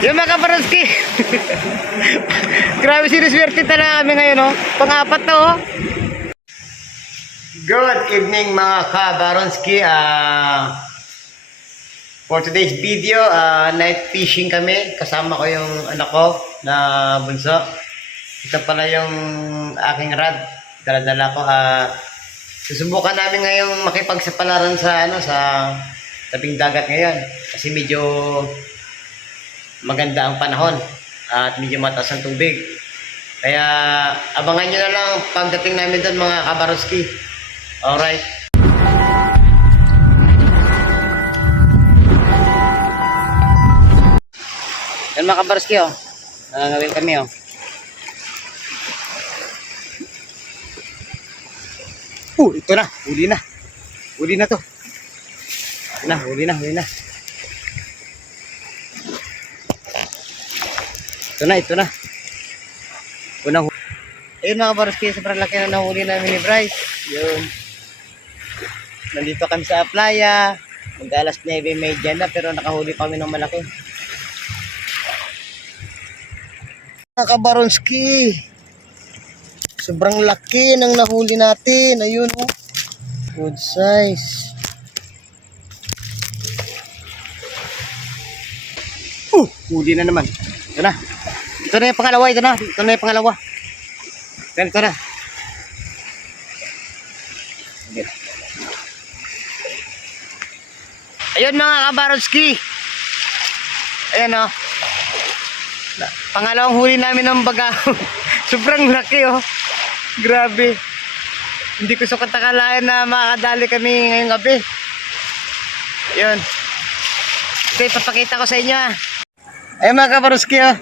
Yung mga kabaranski. Grabe sinuswerte talaga kami ngayon, oh. Pang-apat na, oh. Good evening mga kabaronski. Ah, for today's video, ah, night fishing kami. Kasama ko yung anak ko na bunso. Ito pala yung aking rad. Dala-dala ko. Ah, susubukan namin ngayong makipagsapalaran sa ano sa tabing dagat ngayon. Kasi medyo maganda ang panahon at medyo mataas ang tubig. Kaya abangan nyo na lang pagdating namin doon mga kabaroski. Alright. Yan mga kabaroski oh. Nangangawin kami oh. Uh, ito na. Huli na. Huli na to. Na, huli na, huli na. Ito na, ito na. Unang huli. Ayun mga kabaroski, sobrang laki na nahuli namin ni Bryce. Yun. Nandito kami sa playa. Mag alas 9.30 na pero nakahuli kami ng malaki. Mga kabaronski. Sobrang laki ng nahuli natin. Ayun oh. Good size. Uh, huli na naman. Ito na. Ito na yung pangalawa. Ito na. Ito na yung pangalawa. Ito na. Ayun mga kabaronski. Ayan oh. Na- Pangalawang huli namin ng baga. Sobrang laki oh. Grabe. Hindi ko sa katakalaan na makakadali kami ngayong gabi. Yun. Ito ipapakita ko sa inyo ah. Ayun mga kabaroski oh.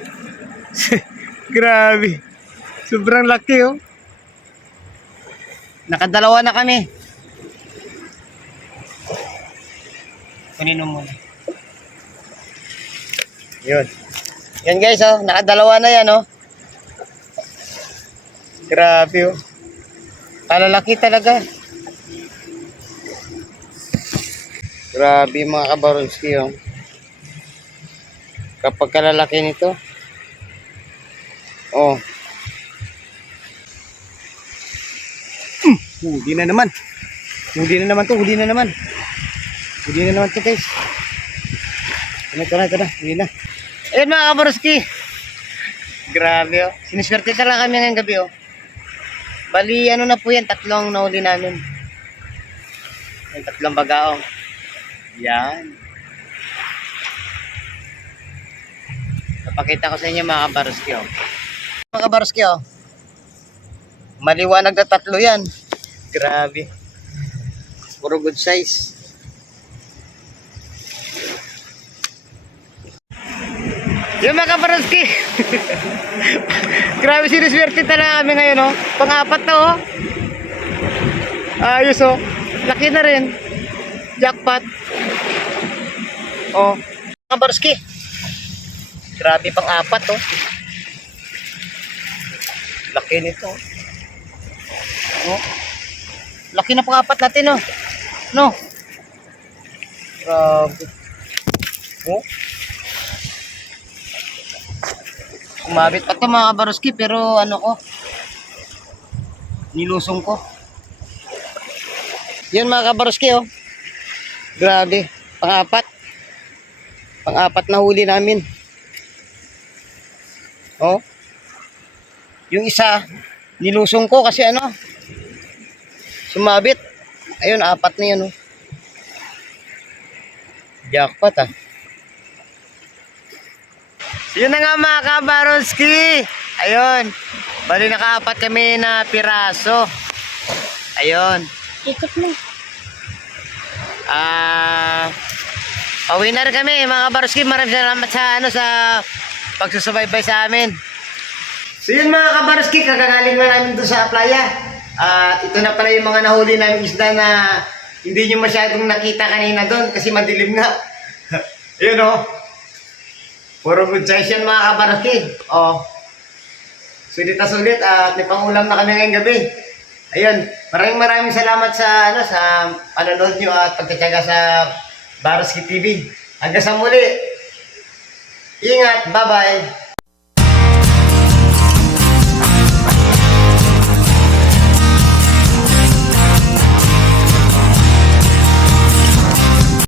Grabe. Sobrang laki oh. Nakadalawa na kami. Kunin mo muna. Yun. Yan guys oh, nakadalawa na yan oh. Grabe oh. Kalalaki talaga. Grabe mga kabaronski oh. Kapag kalalaki nito. Oh. Hmm, huli na naman. Huli na naman to, huli na naman. Huli na naman to guys. Na, ito na, ito na, huli na. Ayun mga kabaroski. Grabe oh. Siniswerte talaga kami ngayong gabi oh. Bali, ano na po yan, tatlong nahuli namin. Yung tatlong bagaong. Yan. Napakita ko sa inyo mga kabaroski oh. Mga kabaroski oh. Maliwanag na tatlo yan. Grabe. Puro good size. Yung mga kabaroski. Grabe sinuswerte talaga kami ngayon, oh. Pang-apat na, oh. Ayos, oh. Laki na rin. Jackpot. Oh. Kabarski. Grabe pang-apat, oh. Laki nito. Oh. Laki na pang-apat natin, oh. No. Grabe. Oh. Umabit pa to mga kabaroski pero ano ko nilusong ko. Yan mga kabaroski oh. Grabe. Pang-apat. Pang-apat na huli namin. Oh. Yung isa nilusong ko kasi ano sumabit. Ayun, apat na yan oh. Jackpot ah. Yun na nga mga kabaronski. Ayun. Bali nakaapat kami na piraso. Ayun. Ikot mo. Ah, na rin kami mga kabaronski. Maraming salamat sa ano sa pagsusubaybay sa amin. So yun mga kabaronski, kagagaling na namin doon sa playa. At ito na pala yung mga nahuli namin isda na hindi nyo masyadong nakita kanina doon kasi madilim na. Ayun oh. Puro good size yan mga kabaraki. Oh. Sulit na sulit at may pangulam na kami ngayong gabi. Ayun, maraming maraming salamat sa ano sa panonood nyo at pagtatyaga sa Baraski TV. Hanggang sa muli. Ingat. Bye-bye.